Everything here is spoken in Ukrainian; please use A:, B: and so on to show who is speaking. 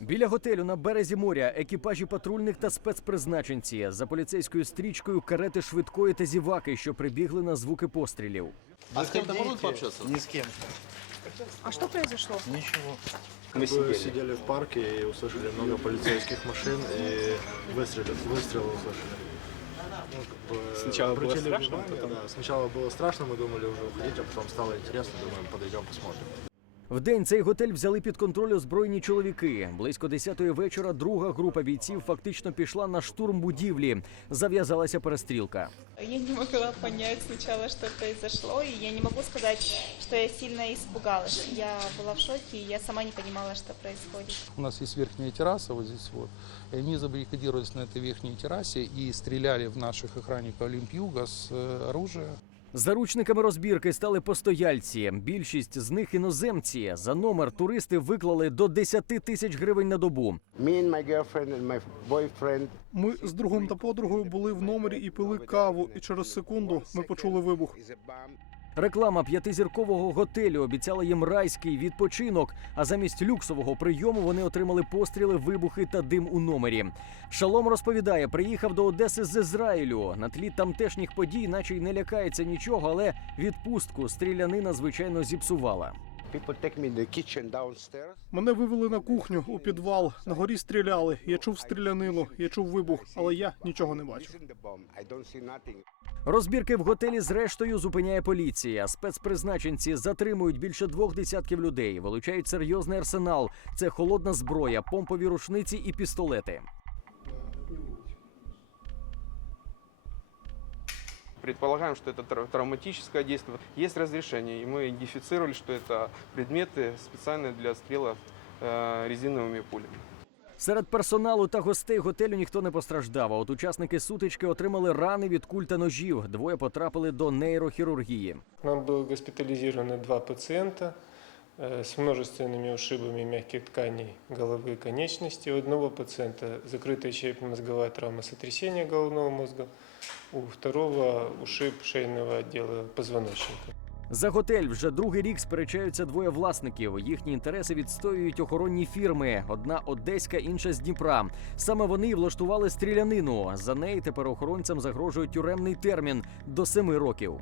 A: Біля готелю на березі моря екіпажі патрульних та спецпризначенці за поліцейською стрічкою карети швидкої та зіваки, що прибігли на звуки пострілів.
B: А с кем-то можно пообщаться?
C: Ни с кем.
D: А что произошло?
C: Ничего.
B: Мы
E: Мы сидели в парке и услышали много полицейских машин и выстрелы, выстрелы услышали. Ну, как бы
B: Сначала было
E: обратили
B: страшно,
E: внимание,
B: потом-
E: да. Сначала было страшно, мы думали уже уходить, а потом стало интересно, думаем, подойдем, посмотрим.
A: Вдень цей готель взяли під контроль озброєні чоловіки. Близько 10-ї вечора друга група бійців фактично пішла на штурм будівлі. Зав'язалася перестрілка.
D: Я не могла понять сначала, что произошло, и я не могу сказать, что я сильно испугалась. Я была в шоке, и я сама не понимала, что происходит.
F: У нас есть верхняя терраса вот здесь вот. И они забаррикадировались на этой верхней террасе и стреляли в наших охранников Олимпиуга с э, оружия.
A: Заручниками розбірки стали постояльці. Більшість з них іноземці. За номер туристи виклали до 10 тисяч гривень на добу.
G: Ми з другом та подругою були в номері і пили каву, і через секунду ми почули вибух.
A: Реклама п'ятизіркового готелю обіцяла їм райський відпочинок. А замість люксового прийому вони отримали постріли, вибухи та дим у номері. Шалом розповідає, приїхав до Одеси з Ізраїлю. На тлі тамтешніх подій, наче й не лякається нічого, але відпустку стрілянина звичайно зіпсувала.
H: People take me in the kitchen downstairs.
G: Мене вивели на кухню у підвал. На горі стріляли. Я чув стрілянину, я чув вибух, але я нічого не бачив.
A: Розбірки в готелі зрештою зупиняє поліція. Спецпризначенці затримують більше двох десятків людей, вилучають серйозний арсенал. Це холодна зброя, помпові рушниці і пістолети.
I: Предполагаем, что это тра- травматическое действие. Есть разрешение, и мы идентифицировали, что это предметы специальные для стрела э, резиновыми пулями.
A: Серед персоналу та гостей готелю ніхто не постраждав. А от учасники сутички отримали рани від куль та ножів. Двоє потрапили до нейрохірургії.
J: К нам было госпитализировано два пациента э, с множественными ушибами мягких тканей головы и конечностей. У одного пациента закрытая черепно-мозговая травма сотрясения головного мозга, у второго ушиб шейного отдела позвоночника.
A: За готель вже другий рік сперечаються двоє власників. Їхні інтереси відстоюють охоронні фірми. Одна одеська, інша з Дніпра. Саме вони й влаштували стрілянину. За неї тепер охоронцям загрожує тюремний термін до семи років.